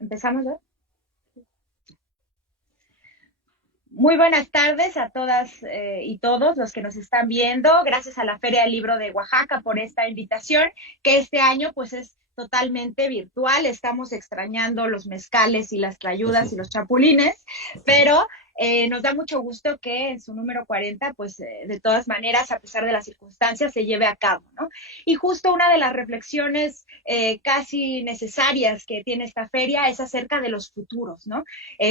¿Empezamos ya? Muy buenas tardes a todas y todos los que nos están viendo. Gracias a la Feria del Libro de Oaxaca por esta invitación, que este año pues es totalmente virtual. Estamos extrañando los mezcales y las tlayudas y los chapulines, pero nos da mucho gusto que en su número 40, pues de todas maneras, a pesar de las circunstancias, se lleve a cabo, ¿no? Y justo una de las reflexiones casi necesarias que tiene esta feria es acerca de los futuros, ¿no?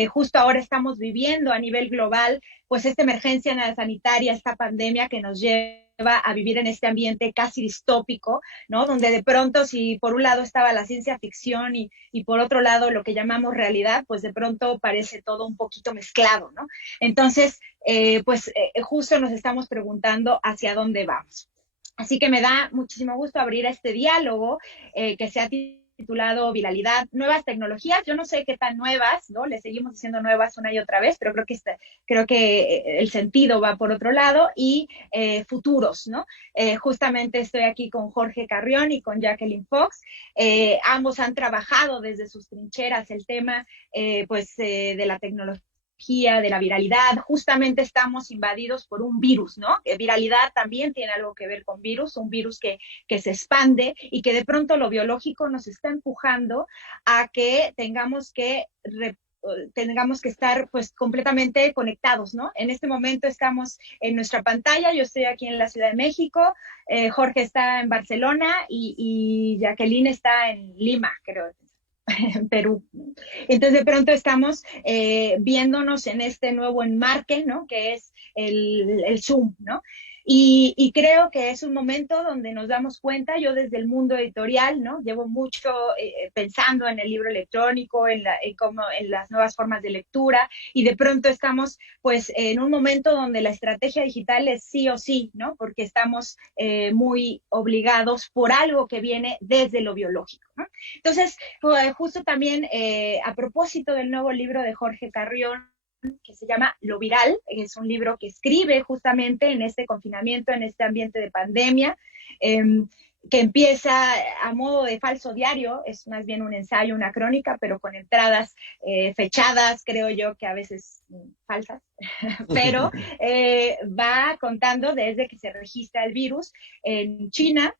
Justo ahora estamos viviendo a nivel global, pues esta emergencia sanitaria, esta pandemia que nos lleva a vivir en este ambiente casi distópico, ¿no? Donde de pronto, si por un lado estaba la ciencia ficción y por otro lado lo que llamamos realidad, pues de pronto parece todo un poquito mezclado, ¿no? Entonces, justo nos estamos preguntando hacia dónde vamos. Así que me da muchísimo gusto abrir este diálogo que se ha titulado Viralidad, nuevas tecnologías. Yo no sé qué tan nuevas, ¿no? Le seguimos diciendo nuevas una y otra vez, pero creo que el sentido va por otro lado y futuros, ¿no? Justamente estoy aquí con Jorge Carrión y con Jacqueline Fox. Ambos han trabajado desde sus trincheras el tema de la tecnología, de la viralidad. Justamente estamos invadidos por un virus, ¿no? Viralidad también tiene algo que ver con virus, un virus que se expande y que de pronto lo biológico nos está empujando a que tengamos que estar pues completamente conectados, ¿no? En este momento estamos en nuestra pantalla, yo estoy aquí en la Ciudad de México, Jorge está en Barcelona y Jacqueline está en Lima, creo, en Perú. Entonces, de pronto estamos viéndonos en este nuevo enmarque, ¿no? Que es el Zoom, ¿no? Y creo que es un momento donde nos damos cuenta, yo desde el mundo editorial, ¿no? Llevo mucho pensando en el libro electrónico, en las nuevas formas de lectura, y de pronto estamos, pues, en un momento donde la estrategia digital es sí o sí, ¿no? Porque estamos muy obligados por algo que viene desde lo biológico, ¿no? Entonces, justo también a propósito del nuevo libro de Jorge Carrión, que se llama Lo Viral, es un libro que escribe justamente en este confinamiento, en este ambiente de pandemia, eh, que empieza a modo de falso diario, es más bien un ensayo, una crónica, pero con entradas fechadas, creo yo que a veces falsas, pero va contando desde que se registra el virus en China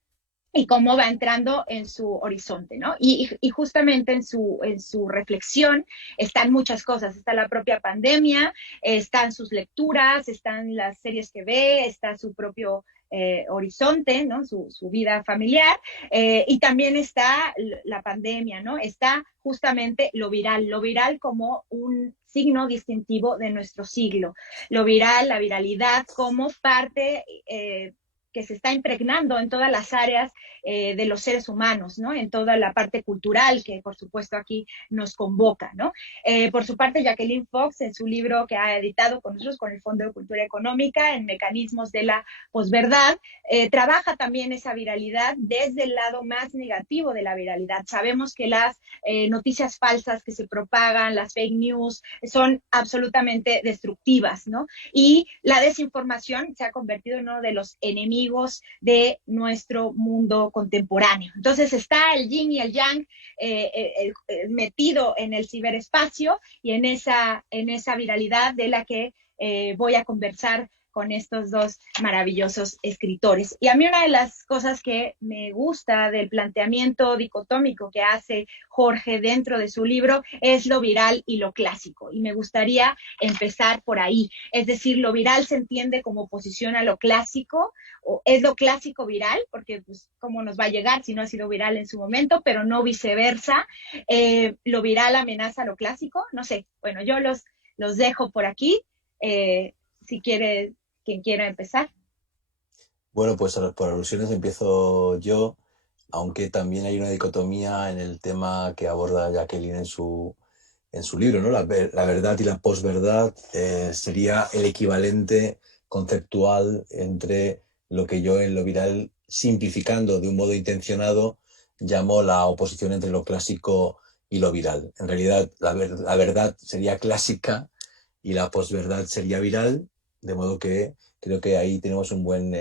y cómo va entrando en su horizonte, ¿no? Y justamente en su reflexión están muchas cosas, está la propia pandemia, están sus lecturas, están las series que ve, está su propio horizonte, ¿no? Su vida familiar, y también está la pandemia, ¿no? Está justamente lo viral como un signo distintivo de nuestro siglo, lo viral, la viralidad como parte que se está impregnando en todas las áreas de los seres humanos, ¿no? En toda la parte cultural que, por supuesto, aquí nos convoca, ¿no? Por su parte, Jacqueline Fox, en su libro que ha editado con nosotros, con el Fondo de Cultura Económica, en Mecanismos de la Posverdad, trabaja también esa viralidad desde el lado más negativo de la viralidad. Sabemos que las noticias falsas que se propagan, las fake news, son absolutamente destructivas, ¿no? Y la desinformación se ha convertido en uno de los enemigos de nuestro mundo contemporáneo. Entonces está el yin y el yang metido en el ciberespacio y en esa viralidad de la que voy a conversar con estos dos maravillosos escritores. Y a mí una de las cosas que me gusta del planteamiento dicotómico que hace Jorge dentro de su libro es lo viral y lo clásico. Y me gustaría empezar por ahí. Es decir, lo viral se entiende como oposición a lo clásico, o es lo clásico viral, porque pues cómo nos va a llegar si no ha sido viral en su momento, pero no viceversa. Lo viral amenaza a lo clásico, no sé. Bueno, yo los dejo por aquí. Si quiere, quien quiera empezar. Bueno, pues por alusiones empiezo yo, aunque también hay una dicotomía en el tema que aborda Jacqueline en su libro, ¿no? La verdad y la posverdad sería el equivalente conceptual entre lo que yo en lo viral, simplificando de un modo intencionado, llamo la oposición entre lo clásico y lo viral. En realidad, la verdad sería clásica y la posverdad sería viral, de modo que creo que ahí tenemos un buen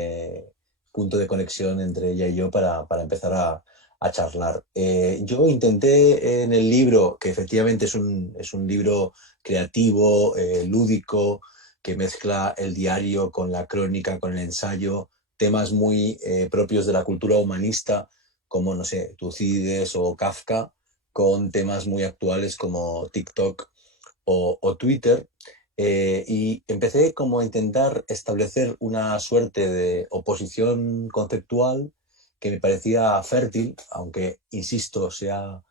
punto de conexión entre ella y yo para empezar a a charlar. Yo intenté en el libro, que efectivamente es un libro creativo, lúdico, que mezcla el diario con la crónica, con el ensayo, temas muy propios de la cultura humanista, como, no sé, Tucídides o Kafka, con temas muy actuales como TikTok o Twitter. Y empecé como a intentar establecer una suerte de oposición conceptual que me parecía fértil, aunque, insisto, sea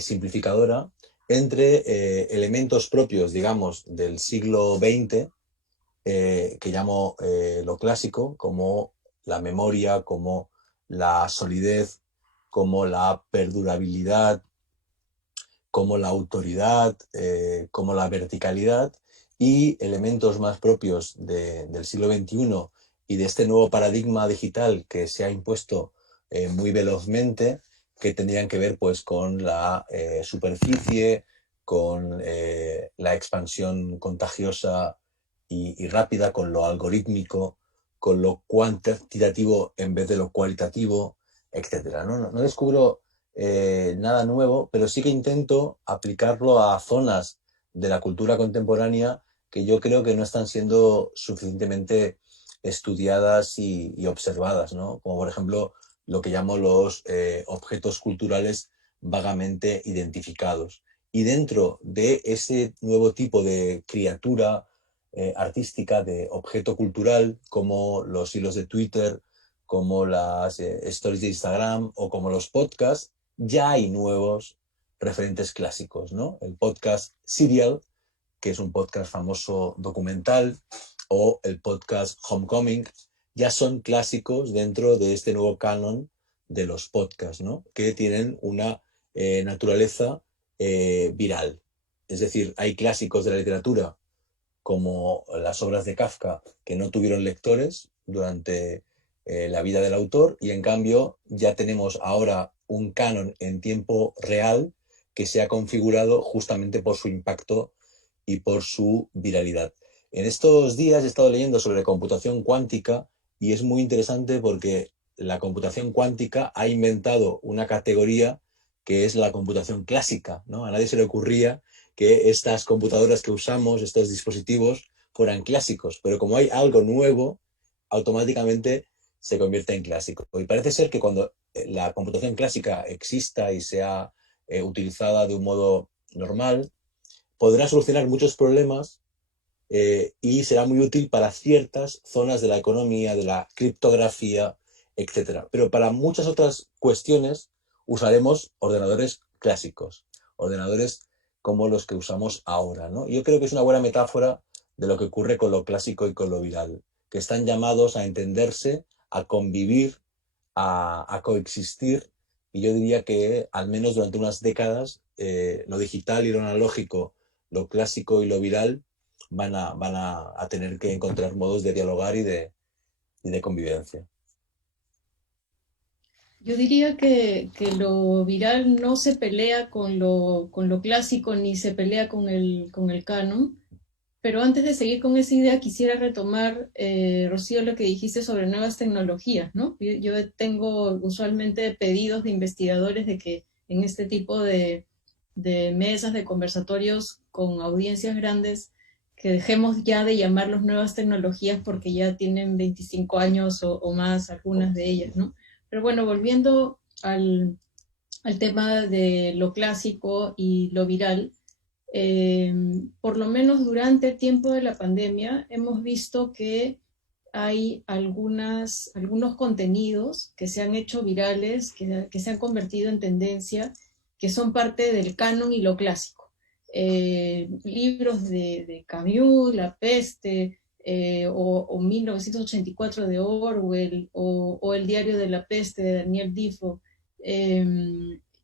simplificadora, entre elementos propios, digamos, del siglo XX, que llamo lo clásico, como la memoria, como la solidez, como la perdurabilidad, como la autoridad, como la verticalidad, y elementos más propios del siglo XXI y de este nuevo paradigma digital que se ha impuesto muy velozmente, que tendrían que ver pues con la superficie, con la expansión contagiosa y rápida, con lo algorítmico, con lo cuantitativo en vez de lo cualitativo, etcétera. No descubro nada nuevo, pero sí que intento aplicarlo a zonas de la cultura contemporánea que yo creo que no están siendo suficientemente estudiadas y observadas, ¿no? Como por ejemplo lo que llamo los objetos culturales vagamente identificados. Y dentro de ese nuevo tipo de criatura artística, de objeto cultural, como los hilos de Twitter, como las stories de Instagram o como los podcasts, ya hay nuevos referentes clásicos, ¿no? El podcast Serial, que es un podcast famoso documental, o el podcast Homecoming, ya son clásicos dentro de este nuevo canon de los podcasts, ¿no? Que tienen una naturaleza viral. Es decir, hay clásicos de la literatura como las obras de Kafka que no tuvieron lectores durante la vida del autor, y en cambio ya tenemos ahora un canon en tiempo real que se ha configurado justamente por su impacto y por su viralidad. En estos días he estado leyendo sobre computación cuántica y es muy interesante porque la computación cuántica ha inventado una categoría que es la computación clásica, ¿no? A nadie se le ocurría que estas computadoras que usamos, estos dispositivos, fueran clásicos, pero como hay algo nuevo, automáticamente se convierte en clásico. Y parece ser que cuando la computación clásica exista y sea utilizada de un modo normal, podrá solucionar muchos problemas y será muy útil para ciertas zonas de la economía, de la criptografía, etcétera. Pero para muchas otras cuestiones usaremos ordenadores clásicos, ordenadores como los que usamos ahora, ¿no? Yo creo que es una buena metáfora de lo que ocurre con lo clásico y con lo viral, que están llamados a entenderse, a convivir, a coexistir, y yo diría que al menos durante unas décadas lo digital y lo analógico, lo clásico y lo viral van a tener que encontrar modos de dialogar y de convivencia. Yo diría que lo viral no se pelea con lo clásico ni se pelea con el canon, pero antes de seguir con esa idea quisiera retomar, Rocío, lo que dijiste sobre nuevas tecnologías, ¿no? Yo tengo usualmente pedidos de investigadores de que en este tipo de mesas, de conversatorios con audiencias grandes, que dejemos ya de llamarlos nuevas tecnologías porque ya tienen 25 años o más algunas de ellas, ¿no? Pero bueno, volviendo al tema de lo clásico y lo viral, eh, por lo menos durante el tiempo de la pandemia hemos visto que hay algunos contenidos que se han hecho virales, que se han convertido en tendencia, que son parte del canon y lo clásico. Libros de Camus, La Peste, o 1984 de Orwell, o El diario de la peste de Daniel Defoe.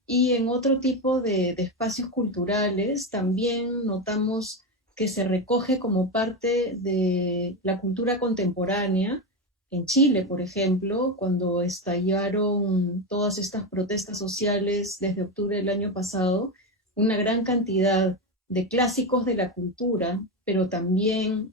Y en otro tipo de espacios culturales también notamos que se recoge como parte de la cultura contemporánea. En Chile, por ejemplo, cuando estallaron todas estas protestas sociales desde octubre del año pasado, una gran cantidad de clásicos de la cultura, pero también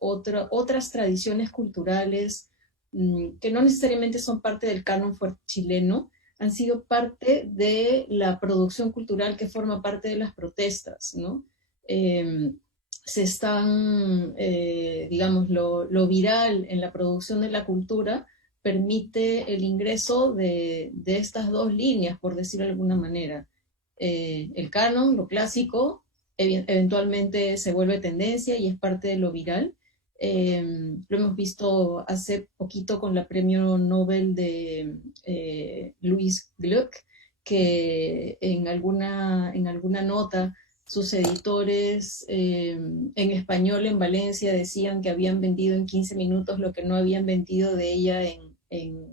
otras tradiciones culturales que no necesariamente son parte del canon chileno, han sido parte de la producción cultural que forma parte de las protestas, ¿no? Se están, digamos, lo viral en la producción de la cultura permite el ingreso de estas dos líneas, por decirlo de alguna manera. El canon, lo clásico, eventualmente se vuelve tendencia y es parte de lo viral. Lo hemos visto hace poquito con la premio Nobel de Louis Gluck, que en alguna nota sus editores en español en Valencia decían que habían vendido en 15 minutos lo que no habían vendido de ella en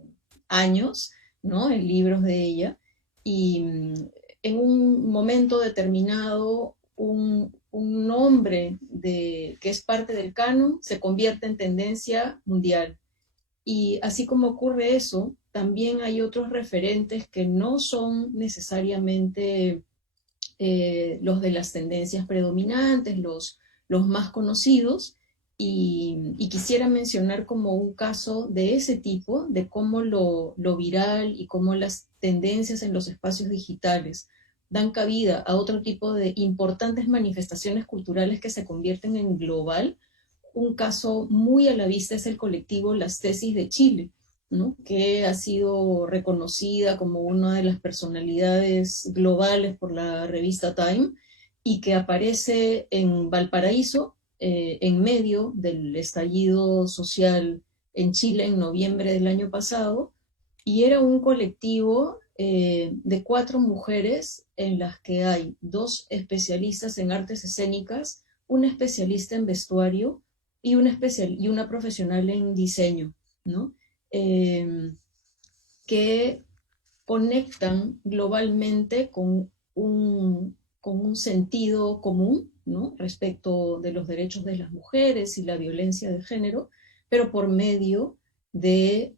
años, ¿no? En libros de ella. Y en un momento determinado, un nombre que es parte del canon se convierte en tendencia mundial. Y así como ocurre eso, también hay otros referentes que no son necesariamente los de las tendencias predominantes, los más conocidos, y quisiera mencionar como un caso de ese tipo, de cómo lo viral y cómo las tendencias en los espacios digitales dan cabida a otro tipo de importantes manifestaciones culturales que se convierten en global. Un caso muy a la vista es el colectivo Las Tesis de Chile, ¿no? Que ha sido reconocida como una de las personalidades globales por la revista Time y que aparece en Valparaíso en medio del estallido social en Chile en noviembre del año pasado, y era un colectivo de 4 mujeres en las que hay 2 especialistas en artes escénicas, una especialista en vestuario y una profesional en diseño, ¿no? Que conectan globalmente con un sentido común, ¿no? Respecto de los derechos de las mujeres y la violencia de género, pero por medio de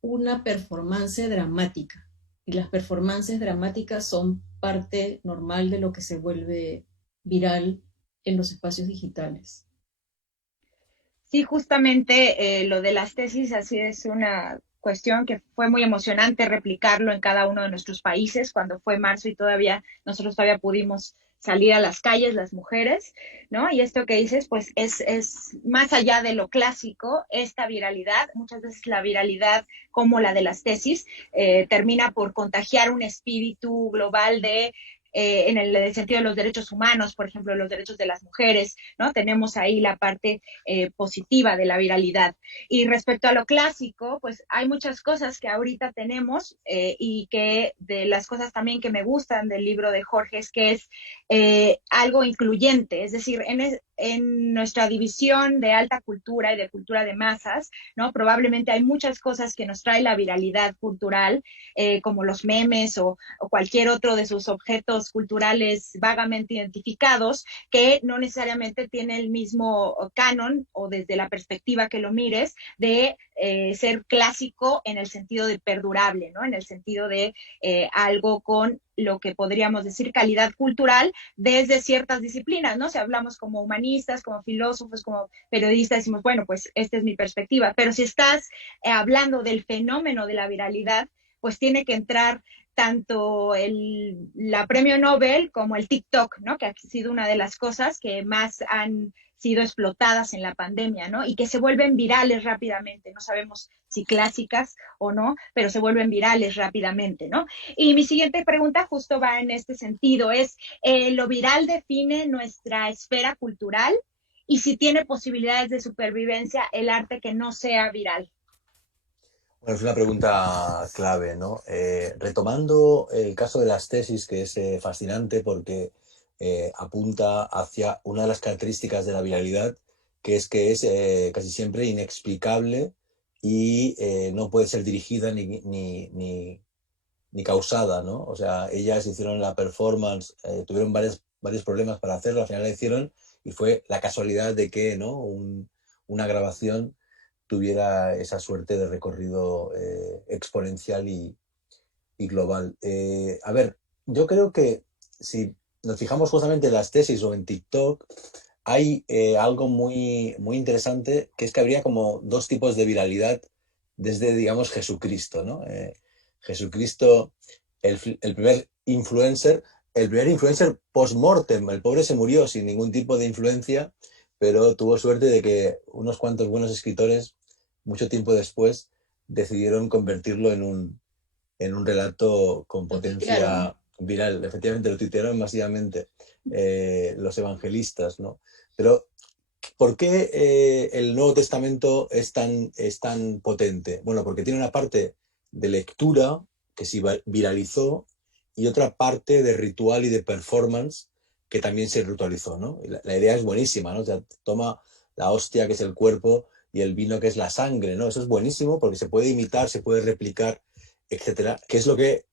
una performance dramática. Y las performances dramáticas son parte normal de lo que se vuelve viral en los espacios digitales. Sí, justamente lo de las tesis, así es una cuestión que fue muy emocionante replicarlo en cada uno de nuestros países cuando fue marzo y nosotros todavía pudimos salir a las calles, las mujeres, ¿no? Y esto que dices, pues es más allá de lo clásico, esta viralidad, muchas veces la viralidad como la de las tesis, termina por contagiar un espíritu global en el sentido de los derechos humanos, por ejemplo, los derechos de las mujeres, ¿no? Tenemos ahí la parte positiva de la viralidad. Y respecto a lo clásico, pues hay muchas cosas que ahorita tenemos y que de las cosas también que me gustan del libro de Jorge es que es algo incluyente, es decir, en nuestra división de alta cultura y de cultura de masas, ¿no? Probablemente hay muchas cosas que nos trae la viralidad cultural, como los memes o cualquier otro de sus objetos culturales vagamente identificados, que no necesariamente tiene el mismo canon o desde la perspectiva que lo mires de ser clásico en el sentido de perdurable, ¿no? En el sentido de algo con lo que podríamos decir calidad cultural desde ciertas disciplinas, ¿no? Si hablamos como humanistas, como filósofos, como periodistas, decimos, bueno, pues esta es mi perspectiva, pero si estás hablando del fenómeno de la viralidad, pues tiene que entrar tanto la premio Nobel como el TikTok, ¿no? Que ha sido una de las cosas que más han sido explotadas en la pandemia, ¿no? Y que se vuelven virales rápidamente. No sabemos si clásicas o no, pero se vuelven virales rápidamente, ¿no? Y mi siguiente pregunta justo va en este sentido, es, ¿lo viral define nuestra esfera cultural? Y si tiene posibilidades de supervivencia el arte que no sea viral. Bueno, es una pregunta clave, ¿no? Retomando el caso de las tesis, que es fascinante porque apunta hacia una de las características de la viralidad, que es casi siempre inexplicable y no puede ser dirigida ni causada, ¿no? O sea, ellas hicieron la performance, tuvieron varios problemas para hacerlo, al final la hicieron y fue la casualidad de que, ¿no? Una grabación tuviera esa suerte de recorrido exponencial y global. A ver, yo creo que si nos fijamos justamente en las tesis o en TikTok, hay algo muy interesante, que es que habría como 2 tipos de viralidad desde, digamos, Jesucristo, ¿no? Jesucristo, el primer influencer post-mortem. El pobre se murió sin ningún tipo de influencia, pero tuvo suerte de que unos cuantos buenos escritores, mucho tiempo después, decidieron convertirlo en un relato con Lo tuitearon. potencia viral. Efectivamente, lo tuitearon masivamente los evangelistas, ¿no? Pero, ¿por qué el Nuevo Testamento es tan potente? Bueno, porque tiene una parte de lectura que se viralizó y otra parte de ritual y de performance que también se ritualizó, ¿no? Y la idea es buenísima, ¿no? O sea, toma la hostia, que es el cuerpo, y el vino, que es la sangre, ¿no? Eso es buenísimo porque se puede imitar, se puede replicar, etcétera, que es lo que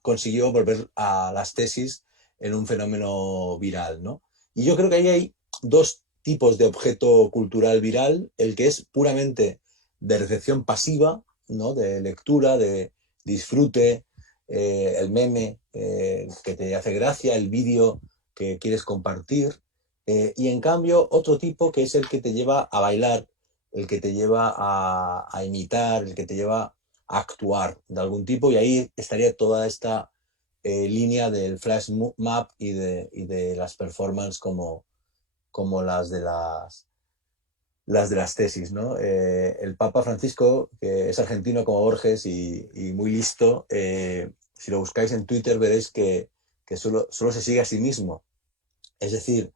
consiguió volver a las tesis en un fenómeno viral, ¿no? Y yo creo que ahí hay dos tipos de objeto cultural viral: el que es puramente de recepción pasiva, ¿no? De lectura, de disfrute, el meme que te hace gracia, el vídeo que quieres compartir, y en cambio otro tipo que es el que te lleva a bailar, el que te lleva a imitar, el que te lleva a actuar de algún tipo, y ahí estaría toda esta línea del flash map y de las performances como las de las tesis, ¿no? El Papa Francisco, que es argentino como Borges y muy listo, si lo buscáis en Twitter veréis que solo se sigue a sí mismo. Es decir,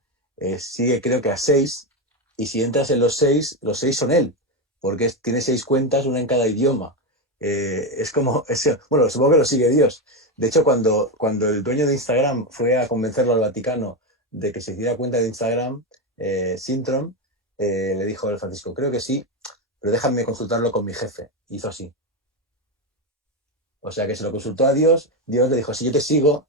sigue creo que a 6, y si entras en los seis son él, porque tiene 6 cuentas, una en cada idioma. Es como, bueno, supongo que lo sigue Dios. De hecho, cuando el dueño de Instagram fue a convencerlo al Vaticano de que se hiciera cuenta de Instagram, Sintrom, le dijo al Francisco: creo que sí, pero déjame consultarlo con mi jefe. Hizo así. O sea que se lo consultó a Dios, Dios le dijo: si yo te sigo,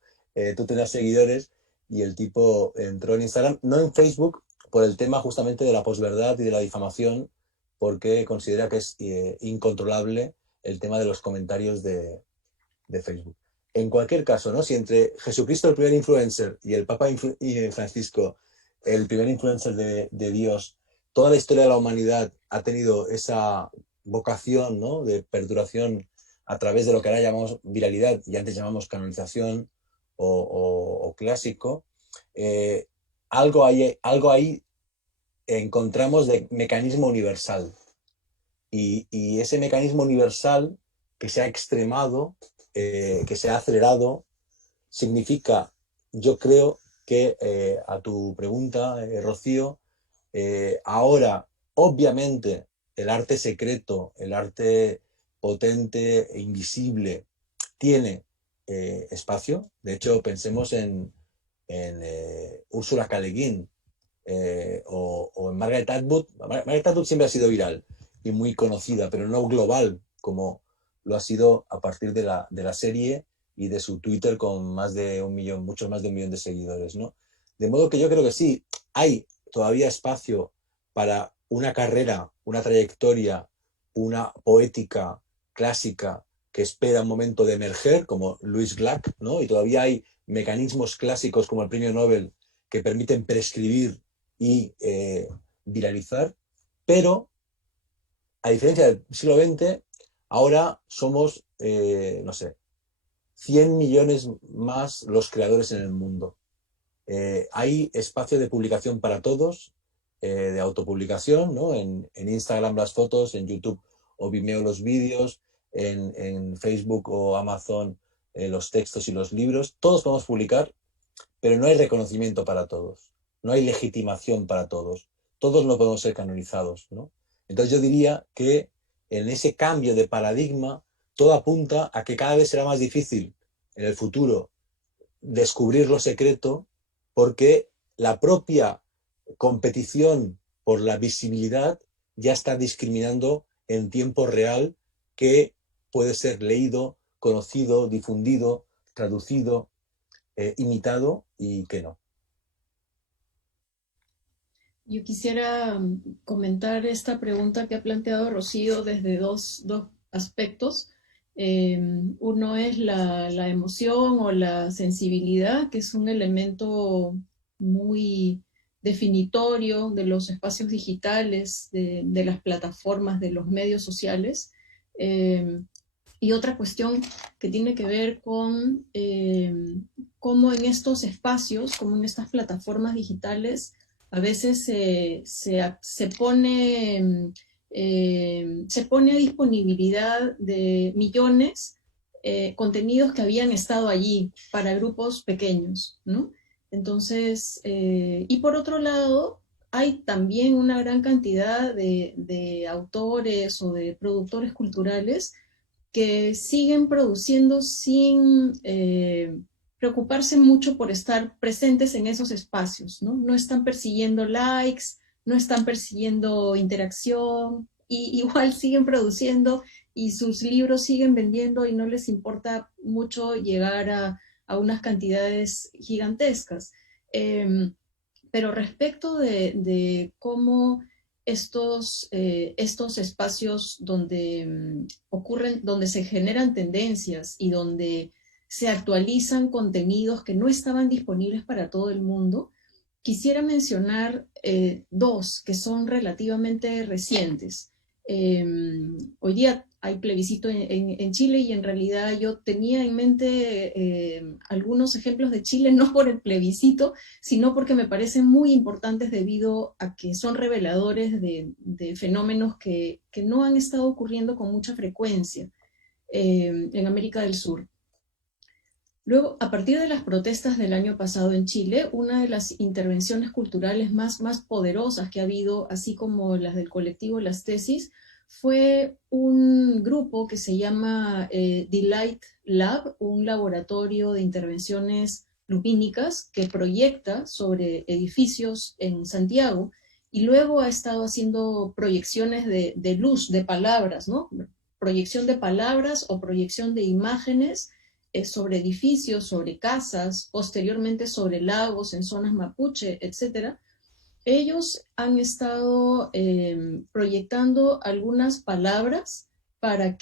tú tendrás seguidores, y el tipo entró en Instagram, no en Facebook, por el tema justamente de la posverdad y de la difamación, porque considera que es incontrolable el tema de los comentarios de Facebook. En cualquier caso, ¿no? Si entre Jesucristo, el primer influencer, y el Papa Francisco, el primer influencer de Dios, toda la historia de la humanidad ha tenido esa vocación, ¿no? De perduración a través de lo que ahora llamamos viralidad y antes llamamos canonización o clásico, eh, algo ahí encontramos de mecanismo universal. Y ese mecanismo universal que se ha extremado, que se ha acelerado, significa, yo creo que a tu pregunta, Rocío, ahora, obviamente, el arte secreto, el arte potente e invisible, tiene espacio. De hecho, pensemos en Úrsula K. Le Guin, o en Margaret Atwood. Margaret Atwood siempre ha sido viral y muy conocida, pero no global como lo ha sido a partir de la serie y de su Twitter con más de 1 millón, mucho más de 1 millón de seguidores, ¿no? De modo que yo creo que sí, hay todavía espacio para una carrera, una trayectoria, una poética clásica que espera un momento de emerger, como Louis Black, ¿no? Y todavía hay mecanismos clásicos como el premio Nobel que permiten prescribir y viralizar, pero a diferencia del siglo XX, ahora somos, no sé, 100 millones más los creadores en el mundo. Hay espacio de publicación para todos, de autopublicación, ¿no? En Instagram las fotos, en YouTube o Vimeo los vídeos, en Facebook o Amazon los textos y los libros. Todos podemos publicar, pero no hay reconocimiento para todos, no hay legitimación para todos, todos no podemos ser canonizados, ¿no? Entonces yo diría que en ese cambio de paradigma todo apunta a que cada vez será más difícil en el futuro descubrir lo secreto, porque la propia competición por la visibilidad ya está discriminando en tiempo real qué puede ser leído, conocido, difundido, traducido, imitado y qué no. Yo quisiera comentar esta pregunta que ha planteado Rocío desde dos aspectos. Uno es la emoción o la sensibilidad, que es un elemento muy definitorio de los espacios digitales, de las plataformas, de los medios sociales. Y otra cuestión que tiene que ver con cómo en estos espacios, como en estas plataformas digitales, a veces se pone a disponibilidad de millones contenidos que habían estado allí para grupos pequeños, ¿no? Entonces, y por otro lado, hay también una gran cantidad de autores o de productores culturales que siguen produciendo sin preocuparse mucho por estar presentes en esos espacios, ¿no? No están persiguiendo likes, no están persiguiendo interacción, y igual siguen produciendo y sus libros siguen vendiendo y no les importa mucho llegar a unas cantidades gigantescas. Pero respecto de cómo estos espacios donde donde se generan tendencias y donde se actualizan contenidos que no estaban disponibles para todo el mundo, quisiera mencionar dos que son relativamente recientes. Hoy día hay plebiscito en Chile y en realidad yo tenía en mente algunos ejemplos de Chile, no por el plebiscito, sino porque me parecen muy importantes debido a que son reveladores de fenómenos que no han estado ocurriendo con mucha frecuencia en América del Sur. Luego, a partir de las protestas del año pasado en Chile, una de las intervenciones culturales más poderosas que ha habido, así como las del colectivo Las Tesis, fue un grupo que se llama Delight Lab, un laboratorio de intervenciones lumínicas que proyecta sobre edificios en Santiago y luego ha estado haciendo proyecciones de luz, de palabras, ¿no? Proyección de palabras o proyección de imágenes sobre edificios, sobre casas, posteriormente sobre lagos en zonas mapuche, etc. Ellos han estado proyectando algunas palabras para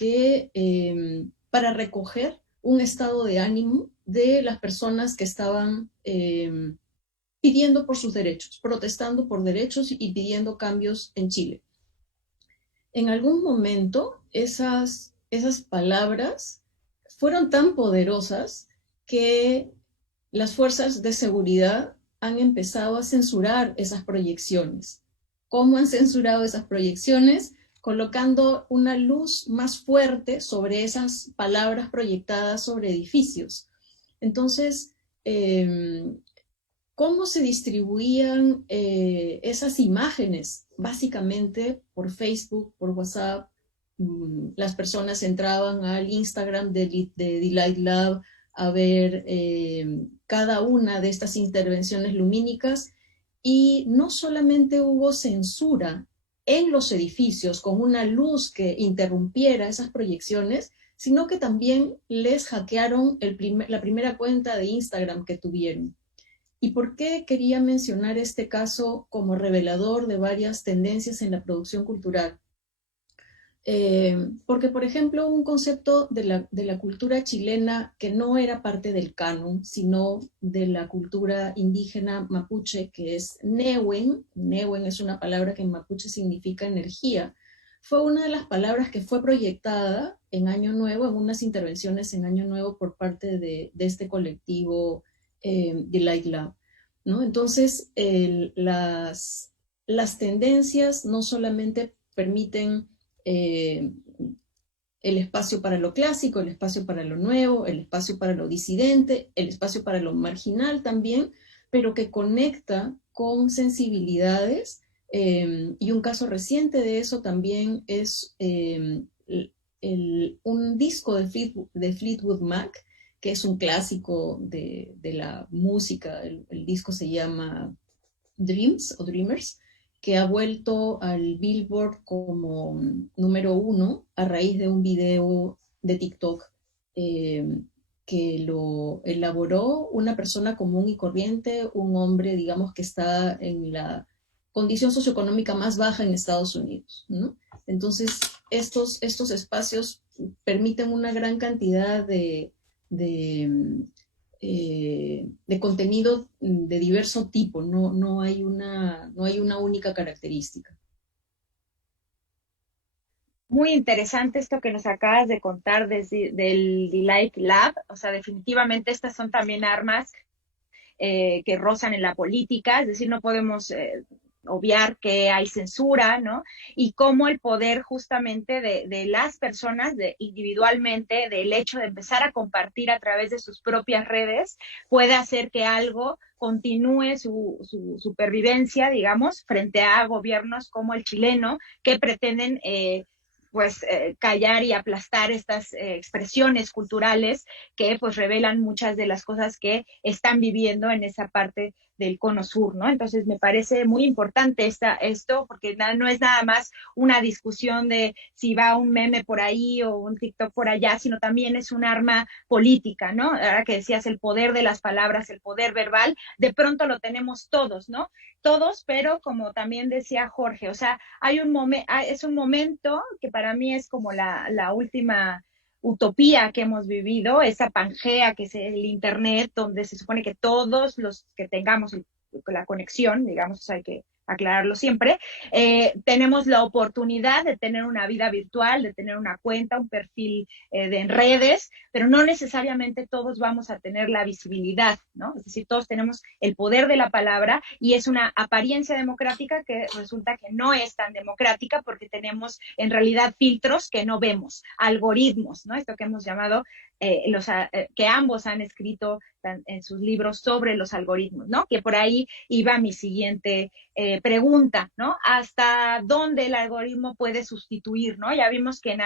recoger un estado de ánimo de las personas que estaban pidiendo por sus derechos, protestando por derechos y pidiendo cambios en Chile. En algún momento esas palabras fueron tan poderosas que las fuerzas de seguridad han empezado a censurar esas proyecciones. ¿Cómo han censurado esas proyecciones? Colocando una luz más fuerte sobre esas palabras proyectadas sobre edificios. Entonces, ¿cómo se distribuían esas imágenes? Básicamente por Facebook, por WhatsApp. Las personas entraban al Instagram de Delight Lab a ver cada una de estas intervenciones lumínicas y no solamente hubo censura en los edificios con una luz que interrumpiera esas proyecciones, sino que también les hackearon la primera cuenta de Instagram que tuvieron. ¿Y por qué quería mencionar este caso como revelador de varias tendencias en la producción cultural? Porque, por ejemplo, un concepto de la cultura chilena que no era parte del canon, sino de la cultura indígena mapuche, que es Newen. Newen es una palabra que en mapuche significa energía. Fue una de las palabras que fue proyectada en Año Nuevo, en unas intervenciones en Año Nuevo por parte de este colectivo Delight Lab, ¿no? Entonces, las tendencias no solamente permiten el espacio para lo clásico, el espacio para lo nuevo, el espacio para lo disidente, el espacio para lo marginal también, pero que conecta con sensibilidades. Y un caso reciente de eso también es un disco de Fleetwood Mac, que es un clásico de la música. El disco se llama Dreams o Dreamers, que ha vuelto al Billboard como número 1 a raíz de un video de TikTok que lo elaboró una persona común y corriente, un hombre, digamos, que está en la condición socioeconómica más baja en Estados Unidos, ¿no? Entonces, estos espacios permiten una gran cantidad de contenido de diverso tipo, no hay una única característica. Muy interesante esto que nos acabas de contar desde del Delight Lab. O sea, definitivamente estas son también armas que rozan en la política, es decir, no podemos obviar que hay censura, ¿no? Y cómo el poder justamente de las personas individualmente, del hecho de empezar a compartir a través de sus propias redes, puede hacer que algo continúe su supervivencia, digamos, frente a gobiernos como el chileno, que pretenden pues callar y aplastar estas expresiones culturales que pues revelan muchas de las cosas que están viviendo en esa parte del cono sur, ¿no? Entonces me parece muy importante esto, porque no es nada más una discusión de si va un meme por ahí o un TikTok por allá, sino también es un arma política, ¿no? Ahora que decías el poder de las palabras, el poder verbal, de pronto lo tenemos todos, ¿no? Todos, pero como también decía Jorge, o sea, es un momento que para mí es como la última utopía que hemos vivido, esa pangea que es el Internet, donde se supone que todos los que tengamos la conexión, digamos, hay que aclararlo siempre, tenemos la oportunidad de tener una vida virtual, de tener una cuenta, un perfil en redes, pero no necesariamente todos vamos a tener la visibilidad, ¿no? Es decir, todos tenemos el poder de la palabra y es una apariencia democrática que resulta que no es tan democrática porque tenemos en realidad filtros que no vemos, algoritmos, ¿no? Esto que hemos llamado, que ambos han escrito en sus libros sobre los algoritmos, ¿no? Que por ahí iba mi siguiente pregunta, ¿no? ¿Hasta dónde el algoritmo puede sustituir, ¿no? Ya vimos que en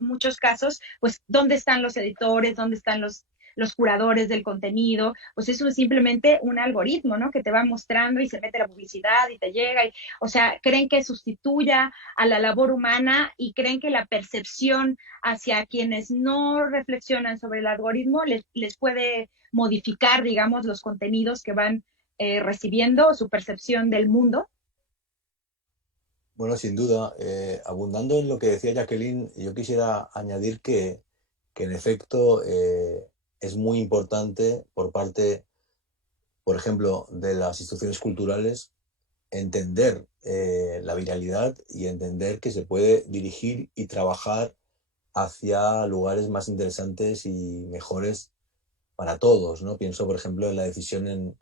muchos casos, pues, ¿dónde están los editores? ¿Dónde están los curadores del contenido? Pues eso es simplemente un algoritmo, ¿no? Que te va mostrando y se mete la publicidad y te llega. O sea, creen que sustituya a la labor humana y creen que la percepción hacia quienes no reflexionan sobre el algoritmo les puede modificar, digamos, los contenidos que van recibiendo, su percepción del mundo. Bueno, sin duda, abundando en lo que decía Jacqueline, yo quisiera añadir que en efecto es muy importante por parte, por ejemplo, de las instituciones culturales entender la viralidad y entender que se puede dirigir y trabajar hacia lugares más interesantes y mejores para todos, ¿no? Pienso, por ejemplo, en la decisión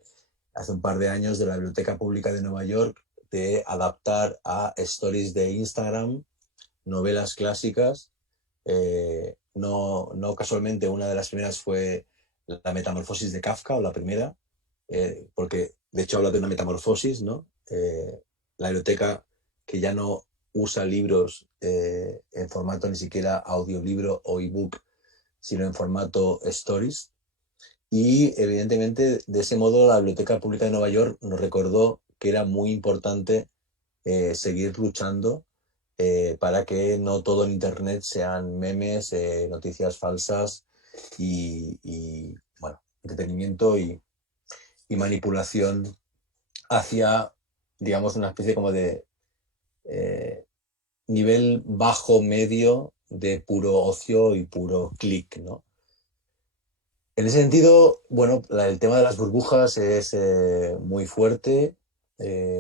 hace un par de años de la Biblioteca Pública de Nueva York de adaptar a stories de Instagram novelas clásicas. No casualmente una de las primeras fue La Metamorfosis de Kafka, o la primera, porque de hecho habla de una metamorfosis, ¿no? La biblioteca que ya no usa libros en formato ni siquiera audiolibro o ebook, sino en formato stories. Y evidentemente de ese modo la Biblioteca Pública de Nueva York nos recordó que era muy importante seguir luchando para que no todo en Internet sean memes, noticias falsas bueno, entretenimiento y manipulación hacia, digamos, una especie como de nivel bajo medio de puro ocio y puro clic, ¿no? En ese sentido, bueno, el tema de las burbujas es muy fuerte,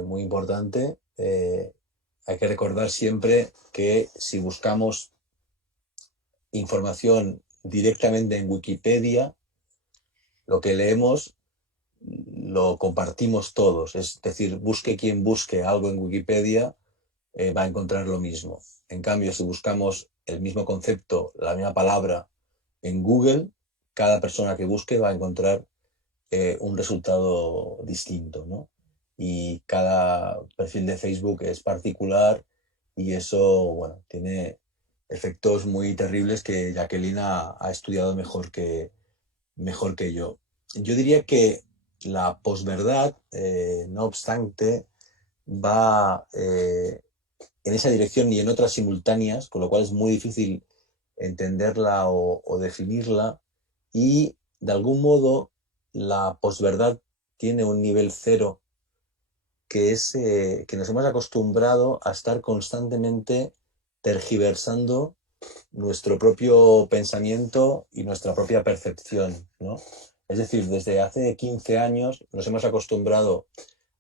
muy importante. Hay que recordar siempre que si buscamos información directamente en Wikipedia, lo que leemos lo compartimos todos. Es decir, busque quien busque algo en Wikipedia, va a encontrar lo mismo. En cambio, si buscamos el mismo concepto, la misma palabra en Google, cada persona que busque va a encontrar un resultado distinto, ¿no? Y cada perfil de Facebook es particular y eso, bueno, tiene efectos muy terribles que Jacqueline ha estudiado mejor que yo. Yo diría que la posverdad, no obstante, va en esa dirección y en otras simultáneas, con lo cual es muy difícil entenderla o definirla, y de algún modo la posverdad tiene un nivel cero que es que nos hemos acostumbrado a estar constantemente tergiversando nuestro propio pensamiento y nuestra propia percepción, ¿no? Es decir, desde hace 15 años nos hemos acostumbrado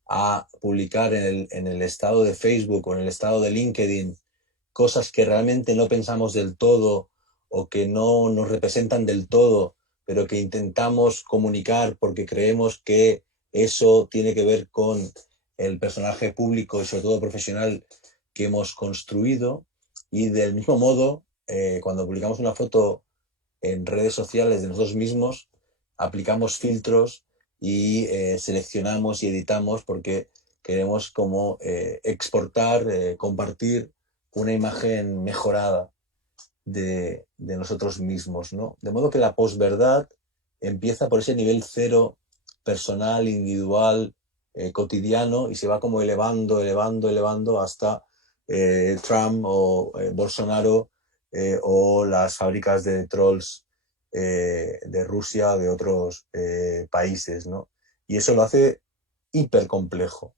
a publicar en el estado de Facebook o en el estado de LinkedIn cosas que realmente no pensamos del todo o que no nos representan del todo, pero que intentamos comunicar porque creemos que eso tiene que ver con el personaje público y sobre todo profesional que hemos construido. Y del mismo modo, cuando publicamos una foto en redes sociales de nosotros mismos, aplicamos filtros y seleccionamos y editamos porque queremos como exportar, compartir una imagen mejorada de nosotros mismos, ¿no? De modo que la posverdad empieza por ese nivel cero personal, individual, cotidiano, y se va como elevando, elevando, elevando hasta Trump o Bolsonaro o las fábricas de trolls de Rusia, de otros países, ¿no? Y eso lo hace hiper complejo,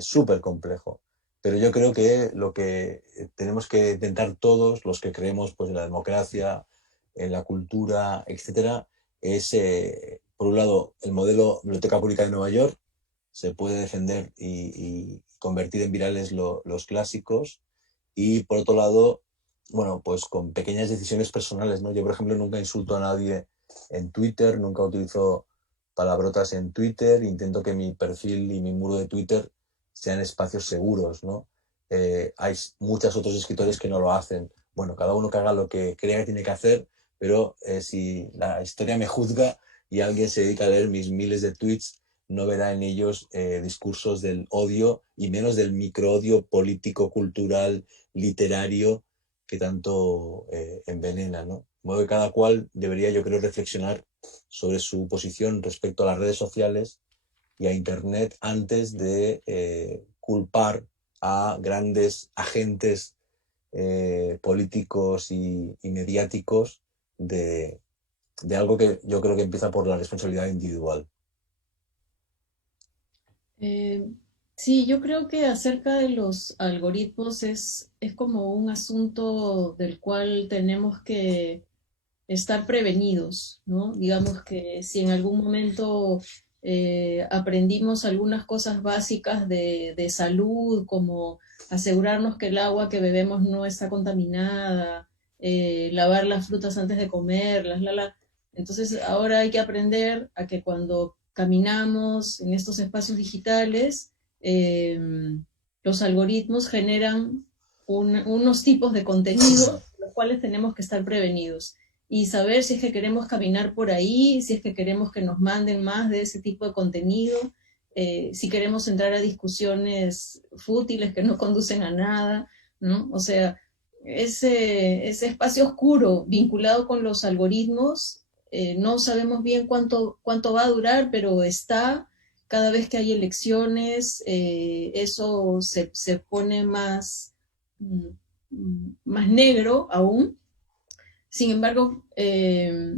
súper complejo. Pero yo creo que lo que tenemos que intentar todos, los que creemos pues, en la democracia, en la cultura, etcétera, es, por un lado, el modelo Biblioteca Pública de Nueva York, se puede defender y convertir en virales los clásicos, y por otro lado, bueno, pues con pequeñas decisiones personales, ¿no? Yo, por ejemplo, nunca insulto a nadie en Twitter, nunca utilizo palabrotas en Twitter, intento que mi perfil y mi muro de Twitter sean espacios seguros, ¿no? Hay muchos otros escritores que no lo hacen. Bueno, cada uno que haga lo que crea que tiene que hacer, pero si la historia me juzga y alguien se dedica a leer mis miles de tweets, no verá en ellos discursos del odio y menos del microodio político, cultural, literario que tanto envenena, ¿no? De modo que cada cual debería, yo creo, reflexionar sobre su posición respecto a las redes sociales y a Internet antes de culpar a grandes agentes políticos y mediáticos de algo que yo creo que empieza por la responsabilidad individual. Eh, sí, yo creo que acerca de los algoritmos es como un asunto del cual tenemos que estar prevenidos, ¿no? Digamos que si en algún momento aprendimos algunas cosas básicas de salud, como asegurarnos que el agua que bebemos no está contaminada, lavar las frutas antes de comerlas, entonces ahora hay que aprender a que cuando caminamos en estos espacios digitales, eh, los algoritmos generan unos tipos de contenido, los cuales tenemos que estar prevenidos y saber si es que queremos caminar por ahí, si es que queremos que nos manden más de ese tipo de contenido, si queremos entrar a discusiones fútiles que no conducen a nada, ¿no? O sea, ese espacio oscuro vinculado con los algoritmos, no sabemos bien cuánto va a durar, pero está, cada vez que hay elecciones, eso se pone más negro aún. Sin embargo,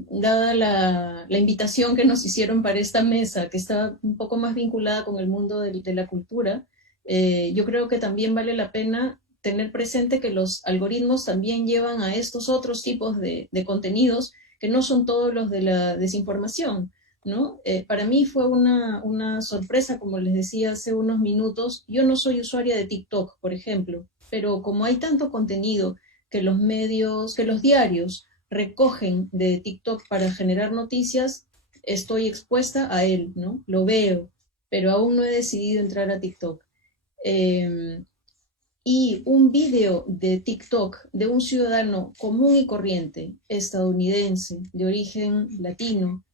dada la invitación que nos hicieron para esta mesa, que está un poco más vinculada con el mundo de la cultura, yo creo que también vale la pena tener presente que los algoritmos también llevan a estos otros tipos de contenidos que no son todos los de la desinformación, ¿no? Para mí fue una sorpresa, como les decía hace unos minutos. Yo no soy usuaria de TikTok, por ejemplo, pero como hay tanto contenido que los medios, que los diarios recogen de TikTok para generar noticias, estoy expuesta a él, ¿no? Lo veo, pero aún no he decidido entrar a TikTok. Y un video de TikTok de un ciudadano común y corriente, estadounidense, de origen latino,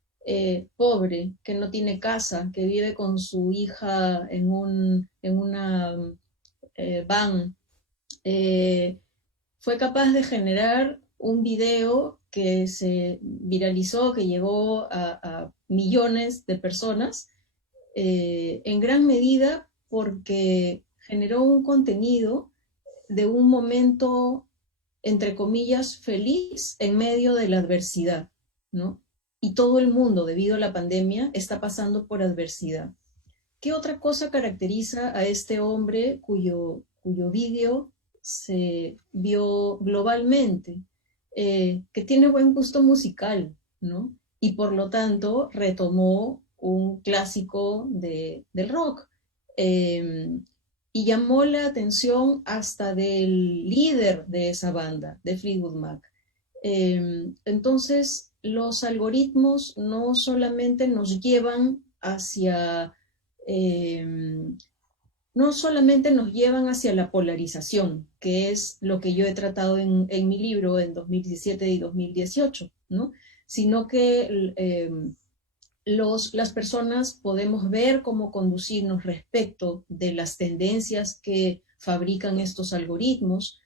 pobre, que no tiene casa, que vive con su hija en una van, fue capaz de generar un video que se viralizó, que llegó a millones de personas, en gran medida porque generó un contenido de un momento, entre comillas, feliz en medio de la adversidad, ¿no? Y todo el mundo, debido a la pandemia, está pasando por adversidad. ¿Qué otra cosa caracteriza a este hombre cuyo vídeo se vio globalmente? Que tiene buen gusto musical, ¿no? Y por lo tanto retomó un clásico del rock. y llamó la atención hasta del líder de esa banda, de Fleetwood Mac. Entonces, los algoritmos no solamente nos llevan hacia, eh, no solamente nos llevan hacia la polarización, que es lo que yo he tratado en mi libro en 2017 y 2018, ¿no? Sino que las personas podemos ver cómo conducirnos respecto de las tendencias que fabrican estos algoritmos,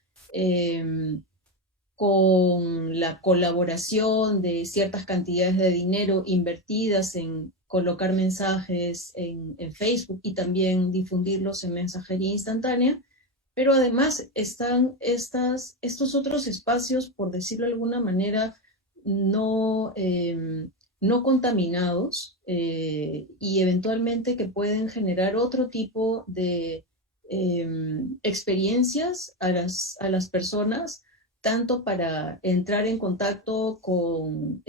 con la colaboración de ciertas cantidades de dinero invertidas en colocar mensajes en Facebook y también difundirlos en mensajería instantánea, pero además están estos otros espacios, por decirlo de alguna manera, no, no contaminados, y eventualmente que pueden generar otro tipo de experiencias a las personas, tanto para entrar en contacto con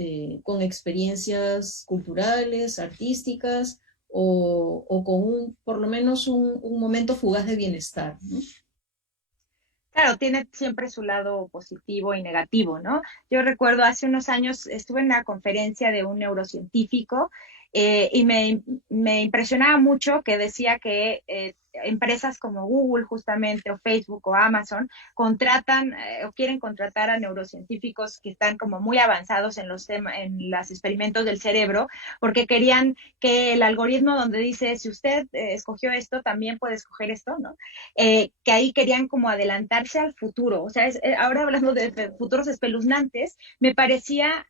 experiencias culturales, artísticas, o con por lo menos un momento fugaz de bienestar, ¿no? Claro, tiene siempre su lado positivo y negativo, ¿no? Yo recuerdo hace unos años estuve en una conferencia de un neurocientífico, y me impresionaba mucho que decía que empresas como Google justamente o Facebook o Amazon contratan o quieren contratar a neurocientíficos que están como muy avanzados en los temas, en los experimentos del cerebro, porque querían que el algoritmo donde dice si usted escogió esto, también puede escoger esto, ¿no? Que ahí querían como adelantarse al futuro. O sea, ahora hablando de futuros espeluznantes, me parecía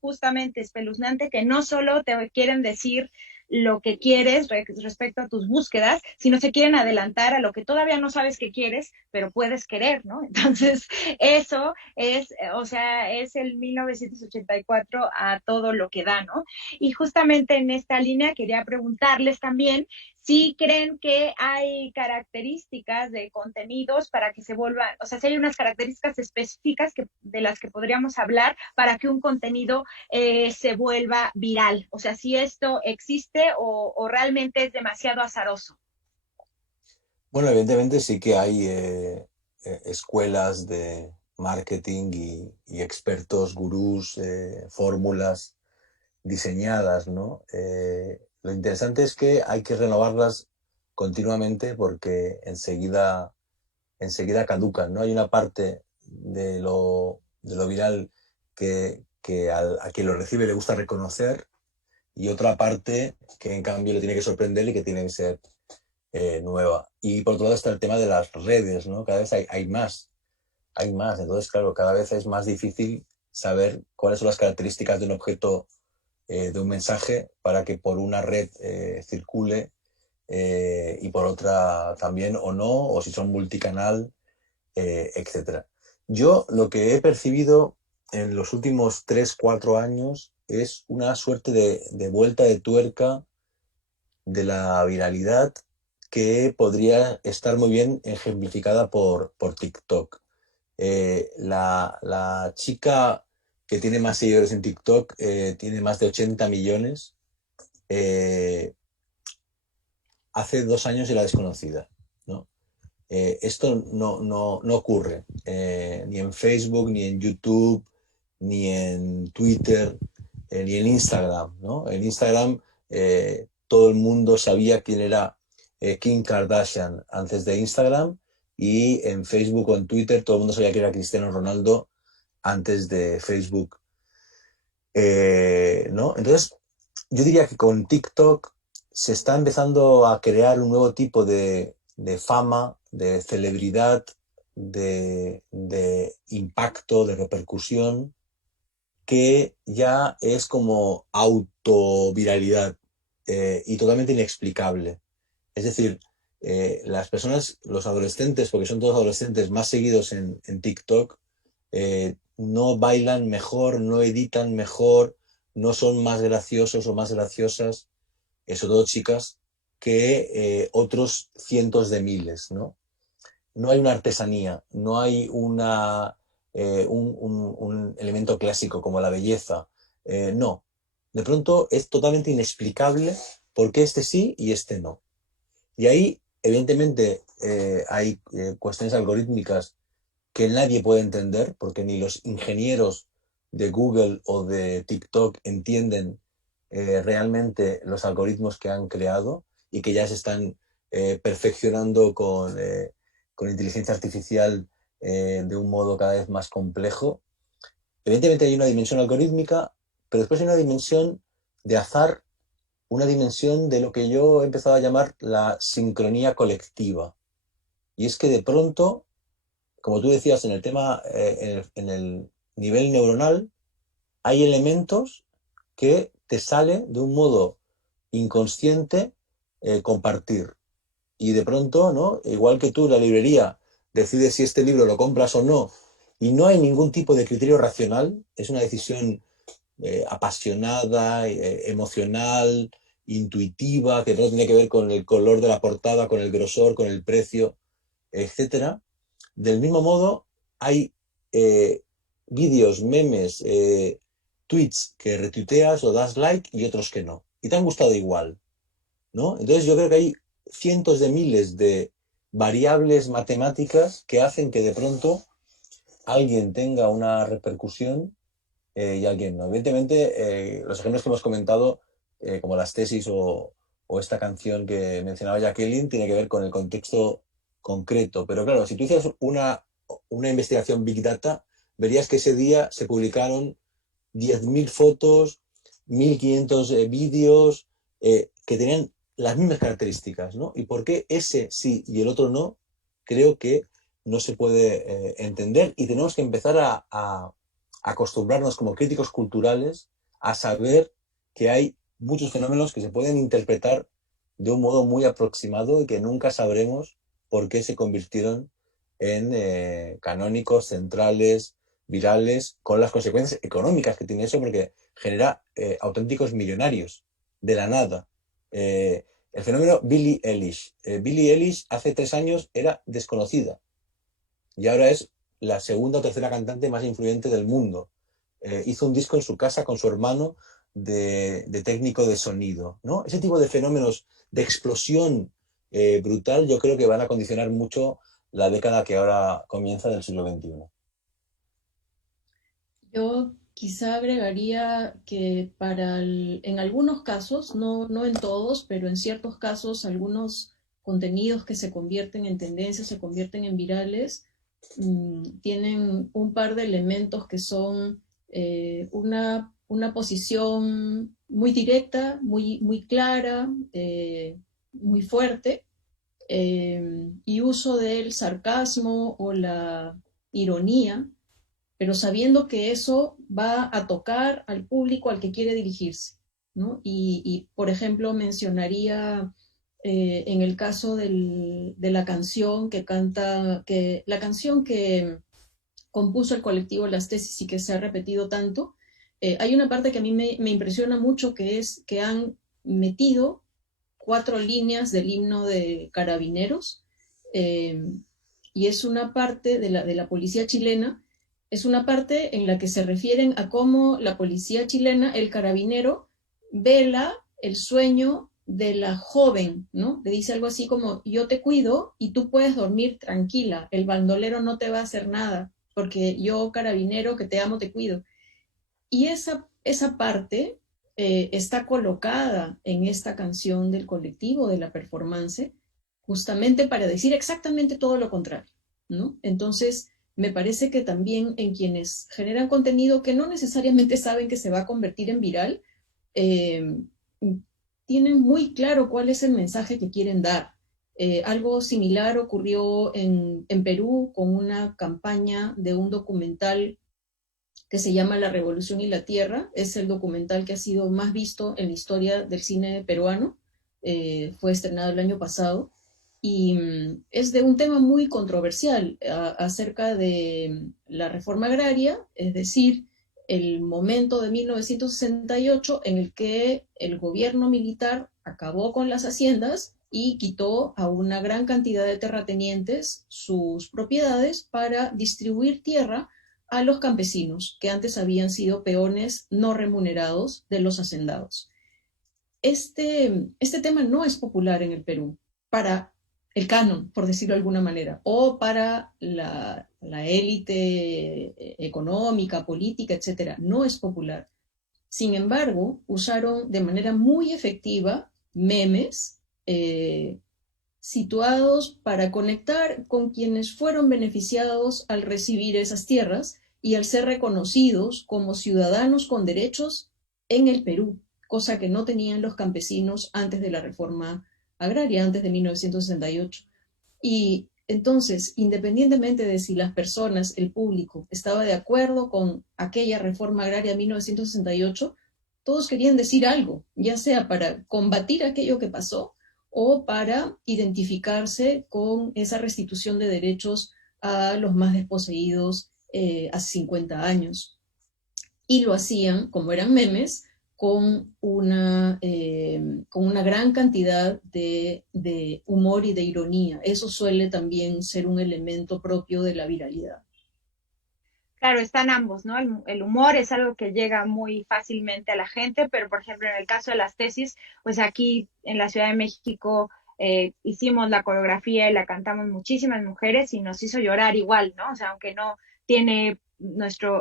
justamente espeluznante que no solo te quieren decir lo que quieres respecto a tus búsquedas, sino se quieren adelantar a lo que todavía no sabes que quieres, pero puedes querer, ¿no? Entonces, eso es, o sea, es el 1984 a todo lo que da, ¿no? Y justamente en esta línea quería preguntarles también si creen que hay características de contenidos para que se vuelvan, o sea, si hay unas características específicas de las que podríamos hablar para que un contenido se vuelva viral. O sea, si esto existe o realmente es demasiado azaroso. Bueno, evidentemente sí que hay escuelas de marketing y expertos, gurús, fórmulas diseñadas, ¿no? Lo interesante es que hay que renovarlas continuamente porque enseguida caducan, ¿no? Hay una parte de lo viral que a quien lo recibe le gusta reconocer y otra parte que en cambio le tiene que sorprender y que tiene que ser nueva. Y por otro lado está el tema de las redes, ¿no? Cada vez hay más, hay más. Entonces, claro, cada vez es más difícil saber cuáles son las características de un objeto, de un mensaje, para que por una red circule y por otra también o no, o si son multicanal, etc. Yo lo que he percibido en los últimos 3, 4 años es una suerte de vuelta de tuerca de la viralidad que podría estar muy bien ejemplificada por TikTok. La chica que tiene más seguidores en TikTok tiene más de 80 millones. Hace 2 años era desconocida, ¿no? Esto no ocurre ni en Facebook, ni en YouTube, ni en Twitter, ni en Instagram, ¿no? En Instagram todo el mundo sabía quién era Kim Kardashian antes de Instagram, y en Facebook o en Twitter todo el mundo sabía quién era Cristiano Ronaldo antes de Facebook, ¿no? Entonces, yo diría que con TikTok se está empezando a crear un nuevo tipo de fama, de celebridad, de impacto, de repercusión, que ya es como autoviralidad y totalmente inexplicable. Es decir, las personas, los adolescentes, porque son todos adolescentes más seguidos en TikTok, no bailan mejor, no editan mejor, no son más graciosos o más graciosas, sobre todo chicas, que otros cientos de miles, ¿no? No hay una artesanía, no hay un elemento clásico como la belleza. No. De pronto es totalmente inexplicable por qué este sí y este no. Y ahí, evidentemente, hay cuestiones algorítmicas que nadie puede entender, porque ni los ingenieros de Google o de TikTok entienden realmente los algoritmos que han creado y que ya se están perfeccionando con inteligencia artificial de un modo cada vez más complejo. Evidentemente hay una dimensión algorítmica, pero después hay una dimensión de azar, una dimensión de lo que yo he empezado a llamar la sincronía colectiva. Y es que de pronto, como tú decías en el tema, en el nivel neuronal, hay elementos que te sale de un modo inconsciente compartir. Y de pronto, ¿no? Igual que tú, la librería, decides si este libro lo compras o no, y no hay ningún tipo de criterio racional, es una decisión apasionada, emocional, intuitiva, que no tiene que ver con el color de la portada, con el grosor, con el precio, etcétera. Del mismo modo, hay vídeos, memes, tweets que retuiteas o das like y otros que no. Y te han gustado igual, ¿no? Entonces yo creo que hay cientos de miles de variables matemáticas que hacen que de pronto alguien tenga una repercusión y alguien no. Evidentemente, los ejemplos que hemos comentado, como las tesis o esta canción que mencionaba Jacqueline, tiene que ver con el contexto concreto. Pero claro, si tú hicieras una investigación Big Data, verías que ese día se publicaron 10.000 fotos, 1.500 vídeos que tenían las mismas características, ¿no? ¿Y por qué ese sí y el otro no? Creo que no se puede entender y tenemos que empezar a acostumbrarnos como críticos culturales a saber que hay muchos fenómenos que se pueden interpretar de un modo muy aproximado y que nunca sabremos por qué se convirtieron en canónicos, centrales, virales, con las consecuencias económicas que tiene eso, porque genera auténticos millonarios de la nada. El fenómeno Billie Eilish. Billie Eilish hace 3 años era desconocida y ahora es la segunda o tercera cantante más influyente del mundo. Hizo un disco en su casa con su hermano de técnico de sonido, ¿no? Ese tipo de fenómenos de explosión brutal yo creo que van a condicionar mucho la década que ahora comienza del siglo XXI. Yo quizá agregaría que en algunos casos, no en todos, pero en ciertos casos, algunos contenidos que se convierten en tendencias, se convierten en virales, tienen un par de elementos que son una posición muy directa, muy clara, muy fuerte, y uso del sarcasmo o la ironía, pero sabiendo que eso va a tocar al público al que quiere dirigirse, ¿no? Por ejemplo, mencionaría en el caso de la canción la canción que compuso el colectivo Las Tesis y que se ha repetido tanto, hay una parte que a mí me impresiona mucho, que es que han metido 4 líneas del himno de Carabineros, eh, y es una parte de la policía chilena, es una parte en la que se refieren a cómo la policía chilena, el carabinero, vela el sueño de la joven, ¿no? Le dice algo así como: yo te cuido y tú puedes dormir tranquila, el bandolero no te va a hacer nada, porque yo, carabinero, que te amo, te cuido. Y esa parte está colocada en esta canción del colectivo, de la performance, justamente para decir exactamente todo lo contrario, ¿no? Entonces, me parece que también en quienes generan contenido que no necesariamente saben que se va a convertir en viral, eh, tienen muy claro cuál es el mensaje que quieren dar. Algo similar ocurrió en Perú con una campaña de un documental que se llama La Revolución y la Tierra. Es el documental que ha sido más visto en la historia del cine peruano. Fue estrenado el año pasado y es de un tema muy controversial acerca de la reforma agraria, es decir, el momento de 1968 en el que el gobierno militar acabó con las haciendas y quitó a una gran cantidad de terratenientes sus propiedades para distribuir tierra a los campesinos, que antes habían sido peones no remunerados de los hacendados. Este tema no es popular en el Perú. Para el canon, por decirlo de alguna manera, o para la élite económica, política, etcétera. No es popular. Sin embargo, usaron de manera muy efectiva memes situados para conectar con quienes fueron beneficiados al recibir esas tierras y al ser reconocidos como ciudadanos con derechos en el Perú, cosa que no tenían los campesinos antes de la reforma agraria, antes de 1968. Y entonces, independientemente de si las personas, el público, estaba de acuerdo con aquella reforma agraria de 1968, todos querían decir algo, ya sea para combatir aquello que pasó o para identificarse con esa restitución de derechos a los más desposeídos hace 50 años. Y lo hacían, como eran memes, con una gran cantidad de humor y de ironía. Eso suele también ser un elemento propio de la viralidad. Claro, están ambos, ¿no? El humor es algo que llega muy fácilmente a la gente, pero por ejemplo, en el caso de las tesis, pues aquí en la Ciudad de México hicimos la coreografía y la cantamos muchísimas mujeres y nos hizo llorar igual, ¿no? O sea, aunque no tiene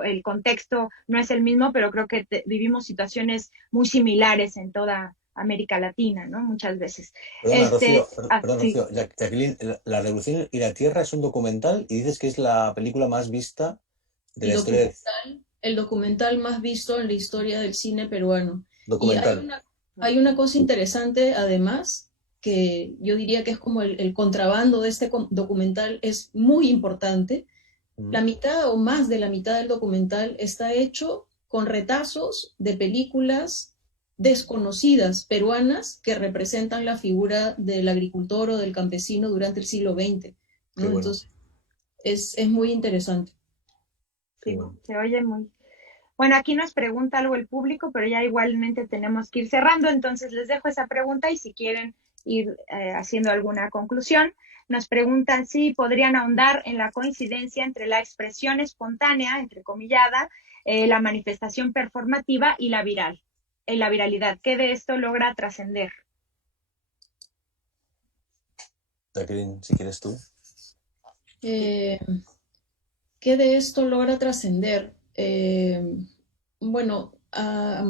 el contexto no es el mismo, pero creo que vivimos situaciones muy similares en toda América Latina, ¿no? Muchas veces. Perdona, Rocío, perdón, Sí, Rocío. Jacqueline, La Revolución y la Tierra es un documental y dices que es la película más vista de El la historia del el documental más visto en la historia del cine peruano. Y documental. hay una cosa interesante, además, que yo diría que es como el contrabando de este documental, es muy importante. Mm, La mitad o más de la mitad del documental está hecho con retazos de películas desconocidas peruanas que representan la figura del agricultor o del campesino durante el siglo XX, qué ¿no? bueno, Entonces, es muy interesante. qué sí, bueno. se oye muy. Bueno, aquí nos pregunta algo el público, pero ya igualmente tenemos que ir cerrando, entonces les dejo esa pregunta y si quieren ir haciendo alguna conclusión, nos preguntan si podrían ahondar en la coincidencia entre la expresión espontánea, entrecomillada, la manifestación performativa y la viralidad. ¿Qué de esto logra trascender? Jacqueline, si quieres tú. Eh, ¿Qué de esto logra trascender? Bueno, a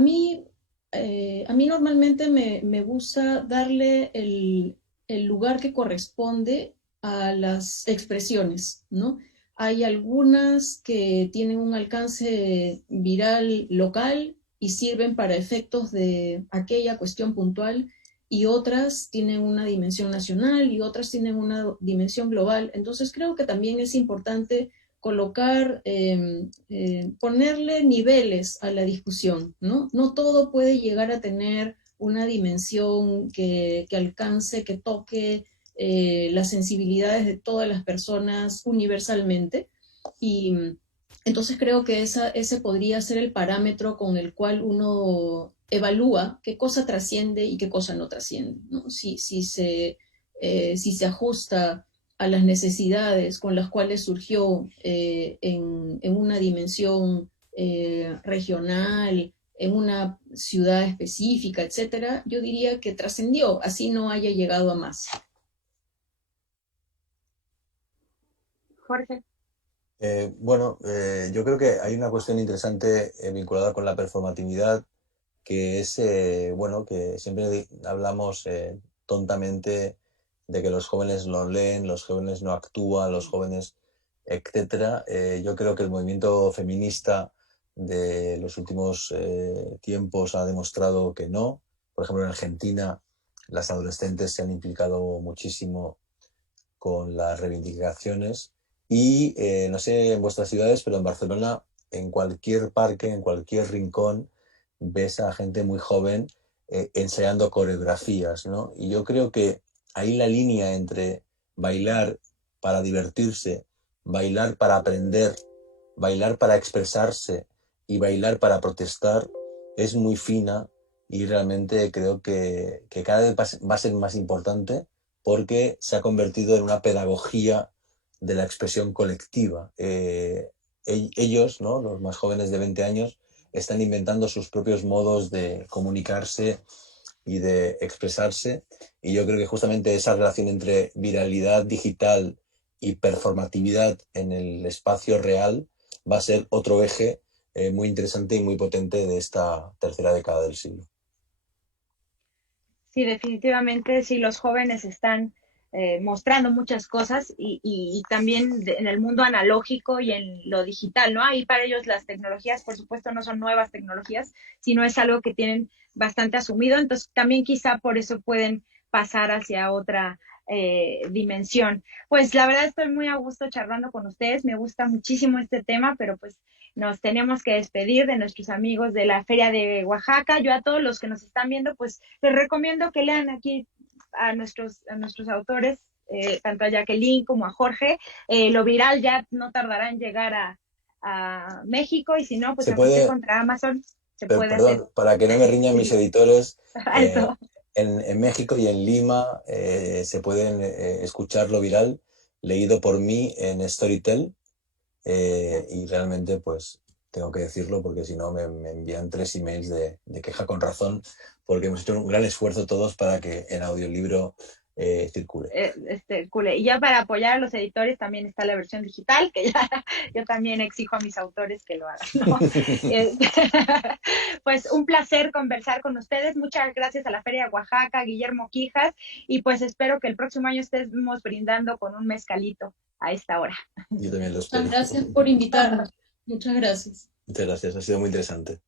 mí, a mí normalmente me gusta darle el lugar que corresponde a las expresiones, ¿no? Hay algunas que tienen un alcance viral local y sirven para efectos de aquella cuestión puntual y otras tienen una dimensión nacional y otras tienen una dimensión global. Entonces creo que también es importante colocar, ponerle niveles a la discusión, ¿no? No todo puede llegar a tener una dimensión que alcance, que toque las sensibilidades de todas las personas universalmente. Y entonces creo que ese podría ser el parámetro con el cual uno evalúa qué cosa trasciende y qué cosa no trasciende, ¿no? Si se ajusta a las necesidades con las cuales surgió en una dimensión regional, en una ciudad específica, etcétera, yo diría que trascendió, así no haya llegado a más. Jorge. Bueno, yo creo que hay una cuestión interesante vinculada con la performatividad, que es, bueno, que siempre hablamos tontamente de que los jóvenes no leen, los jóvenes no actúan, los jóvenes, etcétera. Yo creo que el movimiento feminista de los últimos tiempos ha demostrado que no. Por ejemplo, en Argentina, las adolescentes se han implicado muchísimo con las reivindicaciones y no sé en vuestras ciudades, pero en Barcelona, en cualquier parque, en cualquier rincón, ves a gente muy joven ensayando coreografías, ¿no? Y yo creo que ahí la línea entre bailar para divertirse, bailar para aprender, bailar para expresarse y bailar para protestar es muy fina y realmente creo que cada vez va a ser más importante porque se ha convertido en una pedagogía de la expresión colectiva. Ellos, ¿no? Los más jóvenes de 20 años, están inventando sus propios modos de comunicarse y de expresarse. Y yo creo que justamente esa relación entre viralidad digital y performatividad en el espacio real va a ser otro eje muy interesante y muy potente de esta tercera década del siglo. Sí, definitivamente, sí, los jóvenes están mostrando muchas cosas y también en el mundo analógico y en lo digital, ¿no? Ahí para ellos las tecnologías, por supuesto, no son nuevas tecnologías, sino es algo que tienen bastante asumido, entonces también quizá por eso pueden pasar hacia otra dimensión. Pues la verdad estoy muy a gusto charlando con ustedes, me gusta muchísimo este tema, pero pues nos tenemos que despedir de nuestros amigos de la Feria de Oaxaca. Yo a todos los que nos están viendo, pues les recomiendo que lean aquí a nuestros autores, tanto a Jacqueline como a Jorge. Lo viral ya no tardará en llegar a México y si no, pues Se aunque esté puede, contra Amazon, se pero, puede hacer. perdón, para que no me riñan mis Sí, editores, eso. en México y en Lima se pueden escuchar lo viral, leído por mí en Storytel, y realmente pues tengo que decirlo porque si no me envían 3 emails de queja con razón, porque hemos hecho un gran esfuerzo todos para que el audiolibro circule. Cool. Y ya para apoyar a los editores también está la versión digital, que ya yo también exijo a mis autores que lo hagan, ¿no? Eh, pues un placer conversar con ustedes. Muchas gracias a la Feria de Oaxaca, Guillermo Quijas, y pues espero que el próximo año estemos brindando con un mezcalito a esta hora. Yo también lo Muchas espero. gracias por invitarnos. Muchas gracias. Muchas gracias, ha sido muy interesante.